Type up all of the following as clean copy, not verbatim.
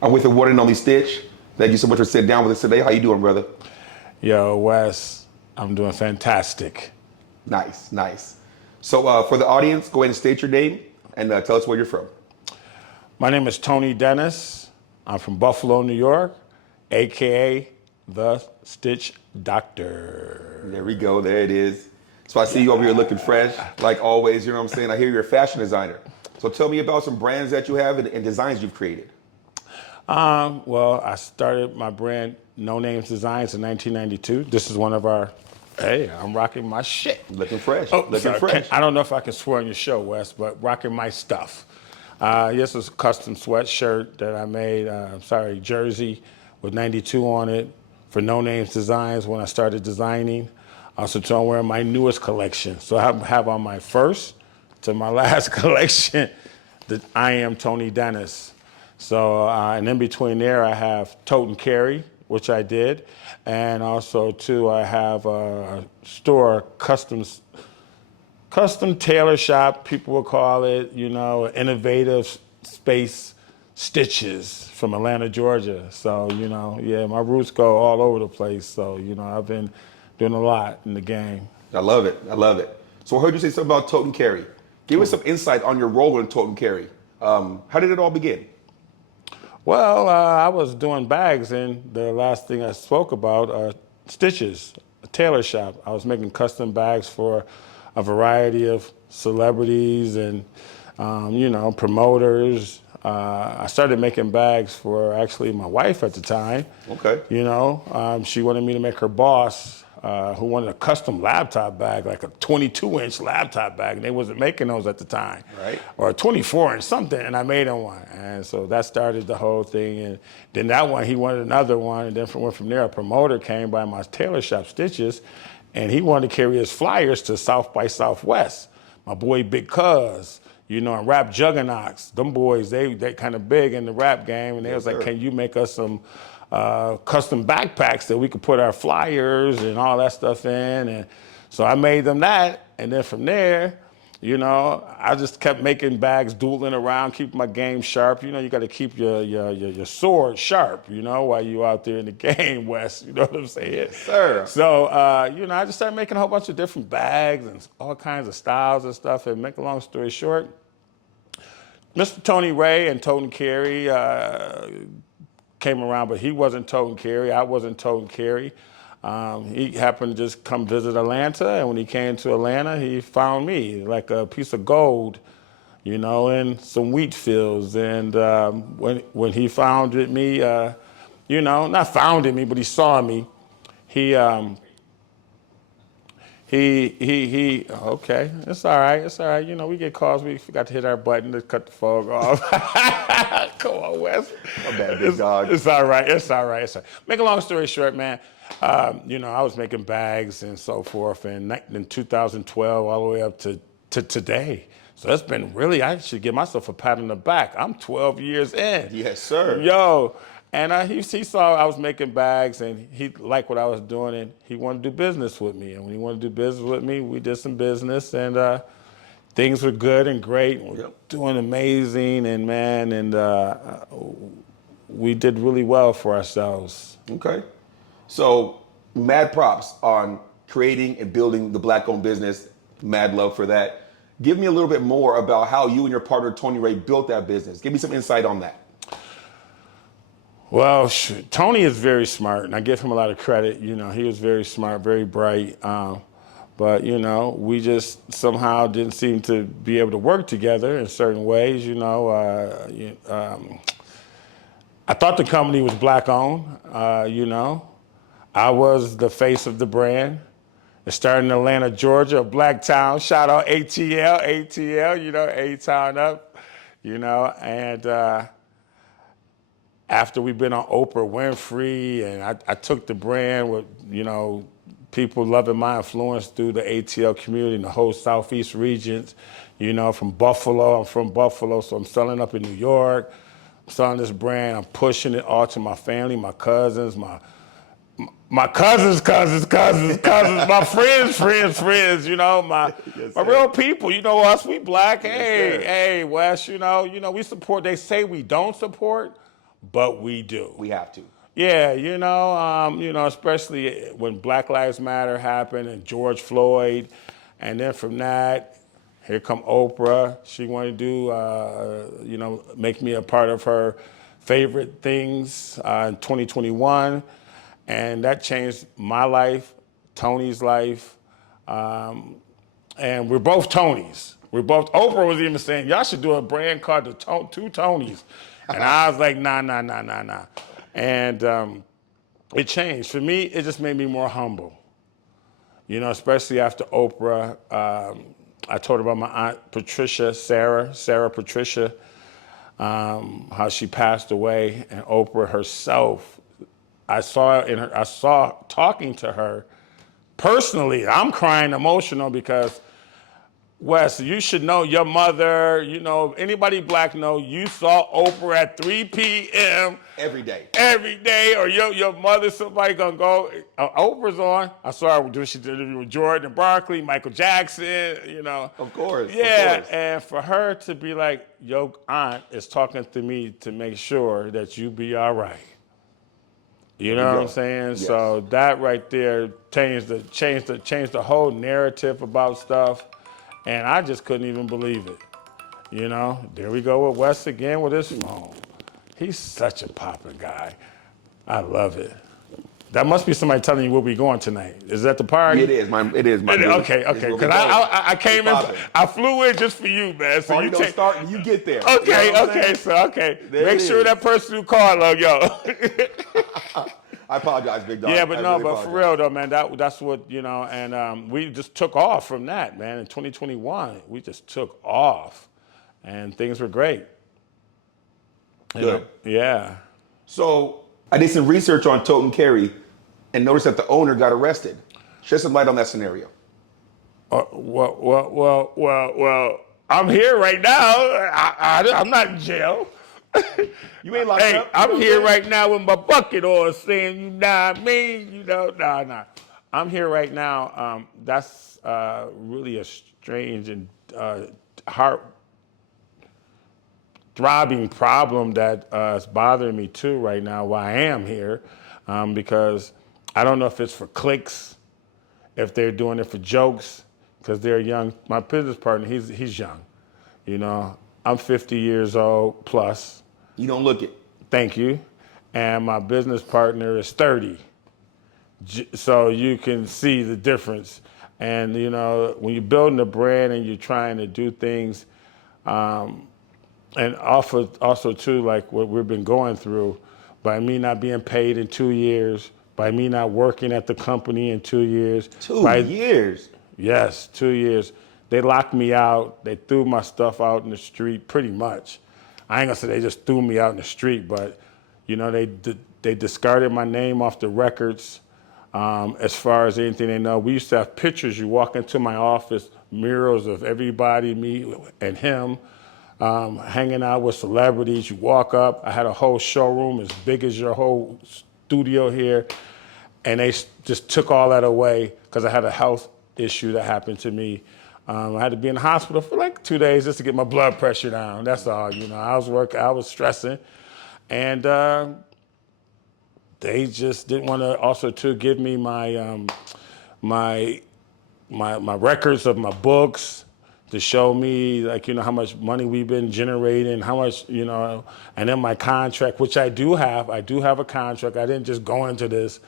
I'm with the one and only Stitch. Thank you so much for sitting down with us today. How you doing, brother? Yo, Wes, I'm doing fantastic. Nice, nice. So for the audience, go ahead and state your name and tell us where you're from. My name is Tony Dennis. I'm from Buffalo, New York, AKA the Stitch Doctor. There we go. There it is. So I see you over here looking fresh, like always. You know what I'm saying? I hear you're a fashion designer. So tell me about some brands that you have and designs you've created. Well, I started my brand No Names Designs in 1992. This is one of our, hey, I'm rocking my shit. Looking fresh. Oh, Looking sorry. fresh. I don't know if I can swear on your show, Wes, but rocking my stuff. This was a custom sweatshirt that I made, jersey with 92 on it for No Names Designs when I started designing. Also, I'm wearing my newest collection. So I have on my first to my last collection that I am Tony Dennis. So, and in between there, I have Tote&Carry, which I did. And also, too, I have a store, custom tailor shop, people will call it, innovative space stitches from Atlanta, Georgia. So, yeah, my roots go all over the place. So, I've been doing a lot in the game. I love it. I love it. So I heard you say something about Tote and Carry. Give us some insight on your role in Tote and Carry. How did it all begin? Well, I was doing bags, and the last thing I spoke about are stitches, a tailor shop. I was making custom bags for a variety of celebrities and, promoters. I started making bags for actually my wife at the time. Okay. She wanted me to make her boss, who wanted a custom laptop bag, like a 22-inch laptop bag, and they wasn't making those at the time. Right. Or a 24-inch something, and I made him one. And so that started the whole thing. And then that one, he wanted another one, and then from there, a promoter came by my tailor shop, Stitches, and he wanted to carry his flyers to South by Southwest. My boy Big Cuz, and rap juggernauts, them boys, they kind of big in the rap game, and they was like, can you make us some custom backpacks that we could put our flyers and all that stuff in? And so I made them that, and then from there, I just kept making bags, dueling around, keeping my game sharp. You got to keep your sword sharp, while you out there in the game, Wes. You know what I'm saying? Yes, sir. So, I just started making a whole bunch of different bags and all kinds of styles and stuff. And make a long story short, Mr. Tony Ray and Tote&Carry came around, but he wasn't Tote&Carry. I wasn't Tote&Carry. He happened to just come visit Atlanta, and when he came to Atlanta, he found me like a piece of gold, in some wheat fields. And when he founded me, not founded me, but he saw me. Okay, it's all right, it's all right. We get calls, we forgot to hit our button to cut the fog off. Come on, Wes. My bad, big dog. It's all right, it's all right, it's all right. Make a long story short, man, I was making bags and so forth in 2012 all the way up to today. So it's been really, I should give myself a pat on the back. I'm 12 years in. Yes, sir. Yo. And he saw I was making bags, and he liked what I was doing, and he wanted to do business with me. And when he wanted to do business with me, we did some business, and things were good and great. We're doing amazing, and we did really well for ourselves. Okay. So mad props on creating and building the Black-owned business. Mad love for that. Give me a little bit more about how you and your partner, Tony Ray, built that business. Give me some insight on that. Well, Tony is very smart, and I give him a lot of credit. He was very smart, very bright. But, we just somehow didn't seem to be able to work together in certain ways. I thought the company was Black-owned. I was the face of the brand. It started in Atlanta, Georgia, a Black town. Shout out ATL, A-Town up, and after we've been on Oprah Winfrey, and I took the brand with, people loving my influence through the ATL community and the whole Southeast regions, from Buffalo. I'm from Buffalo, so I'm selling up in New York. I'm selling this brand. I'm pushing it all to my family, my cousins, my cousins, my friends, my real people. Us, we Black. Hey, Wes, we support. They say we don't support, but we do. We have to. Yeah, especially when Black Lives Matter happened and George Floyd, and then from that, here come Oprah. She wanted to do, make me a part of her favorite things in 2021, and that changed my life, Tony's life, and we're both Tonys. Oprah was even saying, y'all should do a brand called the Two Tonys. And I was like, nah. And it changed. For me, it just made me more humble. Especially after Oprah. I told her about my aunt Patricia, Sarah Patricia, how she passed away, and Oprah herself. I saw talking to her personally. I'm crying emotional because Wes, you should know your mother, anybody black know you saw Oprah at 3 p.m. Every day. Every day, or your mother, somebody gonna go, Oprah's on. I saw her she did it with Jordan Barkley, Michael Jackson, Of course. Yeah, of course. and for her to be like, your aunt is talking to me to make sure that you be all right. You know what I'm saying? Yes. So that right there changed the whole narrative about stuff. And I just couldn't even believe it. There we go with Wes again with his phone. He's such a poppin' guy. I love it. That must be somebody telling you where we going tonight. Is that the party? It is. It is. Okay. Because I came in, I flew in just for you, man. So party don't start when you get there. Okay, you know okay. Make sure that person who called, yo. I apologize, big dog. Yeah, but apologize. For real though, man, that's what, and we just took off from that, man. In 2021, we just took off, and things were great. Good. Yeah. So I did some research on Tote&Carry and noticed that the owner got arrested. Shed some light on that scenario. Well, I'm here right now. I'm not in jail. You ain't locked up. I'm here right now with my bucket on saying, you know what I mean? Nah. I'm here right now. That's really a strange and heart-throbbing problem that is bothering me too right now while I am here, because I don't know if it's for clicks, if they're doing it for jokes, because they're young. My business partner, he's young. I'm 50 years old plus. You don't look it. Thank you. And my business partner is 30. So you can see the difference. And, when you're building a brand and you're trying to do things, and also too, like what we've been going through, by me not being paid in 2 years, by me not working at the company in 2 years. 2 years? Yes, 2 years. They locked me out. They threw my stuff out in the street pretty much. I ain't gonna say they just threw me out in the street, but they discarded my name off the records. As far as anything they know, we used to have pictures. You walk into my office, murals of everybody, me and him, hanging out with celebrities. You walk up. I had a whole showroom as big as your whole studio here, and they just took all that away because I had a health issue that happened to me. I had to be in the hospital for like 2 days just to get my blood pressure down. That's all, I was stressing. And they just didn't want to also to give me my records of my books to show me how much money we've been generating, how much, and then my contract, which I do have. I do have a contract. I didn't just go into this,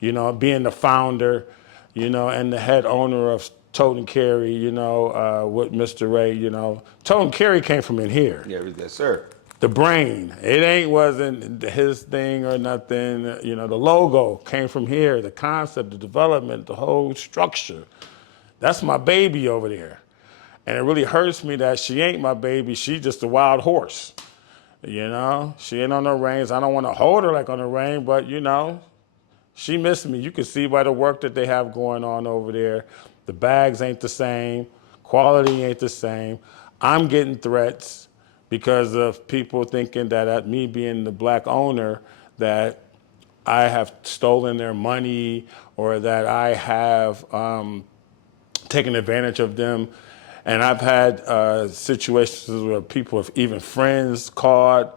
being the founder, and the head owner of Tote&Carry, with Mr. Ray, Tote&Carry came from in here. Yeah, yes, sir. The brain, wasn't his thing or nothing. The logo came from here, the concept, the development, the whole structure. That's my baby over there. And it really hurts me that she ain't my baby. She just a wild horse. She ain't on the reins. I don't want to hold her like on the rein, but she missed me. You can see by the work that they have going on over there. The bags ain't the same. Quality ain't the same. I'm getting threats because of people thinking that at me being the black owner, that I have stolen their money or that I have taken advantage of them. And I've had situations where people, even friends, called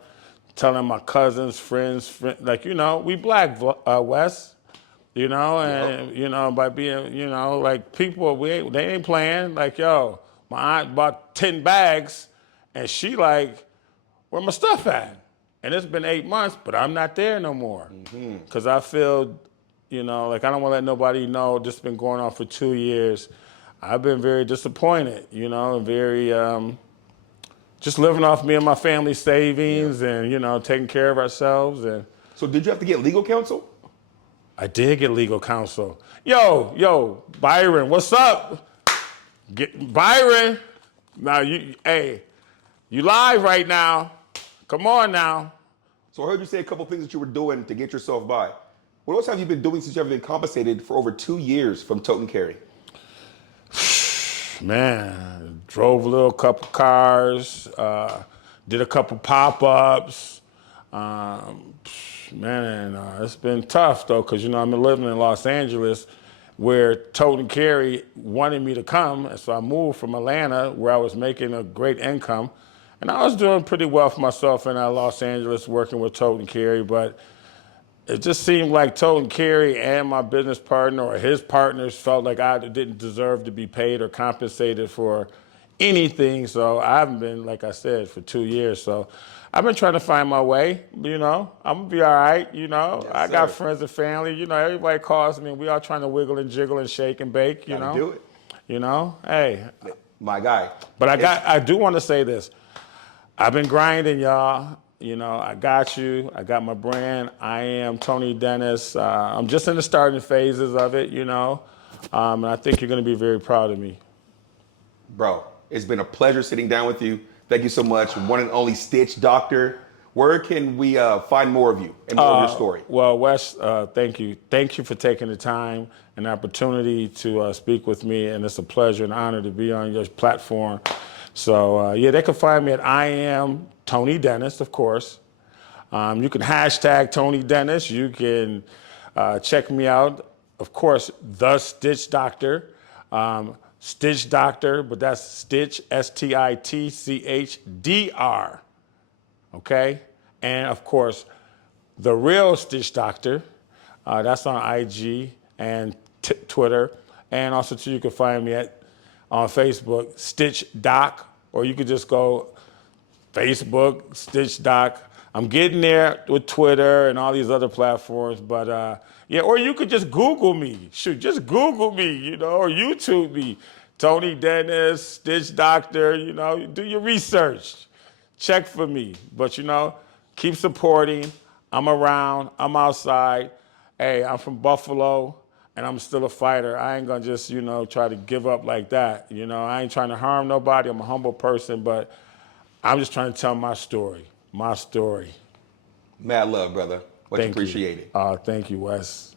telling my cousins, friends, like, you know, we black, Wes, you know, and, you know, by being, you know, like people, they ain't playing. Like, yo, my aunt bought 10 bags and she like, where my stuff at? And it's been 8 months, but I'm not there no more. Because I feel, you know, like I don't want to let nobody know this has been going on for 2 years. I've been very disappointed, you know, and very, just living off me and my family's savings and, you know, taking care of ourselves. And So did you have to get legal counsel? I did get legal counsel. Yo, Byron, what's up? Byron, now hey, you live right now. Come on now. So I heard you say a couple things that you were doing to get yourself by. What else have you been doing since you have been compensated for over 2 years from Tote&Carry? Man, drove a little couple cars, did a couple pop-ups. It's been tough though, because you know I've been living in Los Angeles, where Tote&Carry wanted me to come, and so I moved from Atlanta, where I was making a great income, and I was doing pretty well for myself in Los Angeles, working with Tote&Carry, but it just seemed like Tote&Carry and my business partner or his partners felt like I didn't deserve to be paid or compensated for anything. So I haven't been, like I said, for 2 years. So I've been trying to find my way, you know. I'm gonna be all right, you know. Yes, I got sir. friends and family, you know, everybody calls me and we all trying to wiggle and jiggle and shake and bake, you Gotta know. do it. You know, hey. My guy. But I do want to say this. I've been grinding, y'all. You know, I got you. I got my brand. I am Tony Dennis. I'm just in the starting phases of it, you know. And I think you're going to be very proud of me. Bro, it's been a pleasure sitting down with you. Thank you so much. One and only Stitch Doctor. Where can we find more of you and more of your story? Well, Wes, thank you. Thank you for taking the time and opportunity to speak with me. And it's a pleasure and honor to be on your platform. So, they can find me at I am Tony Dennis, of course. You can hashtag Tony Dennis. You can check me out, of course, The Stitch Doctor. Stitch Doctor, but that's Stitch, STITCHDR. Okay? And, of course, The Real Stitch Doctor. That's on IG and Twitter. And also, too, you can find me on Facebook, Stitch Doc, or you could just go Facebook, Stitch Doc. I'm getting there with Twitter and all these other platforms, but or you could just Google me. Shoot, just Google me, you know, or YouTube me. Tony Dennis, Stitch Doctor, you know, do your research. Check for me. But, you know, keep supporting. I'm around. I'm outside. Hey, I'm from Buffalo, and I'm still a fighter. I ain't gonna just, you know, try to give up like that. You know, I ain't trying to harm nobody. I'm a humble person, but I'm just trying to tell my story. My story. Mad love, brother. Much appreciated. Thank you, Wes.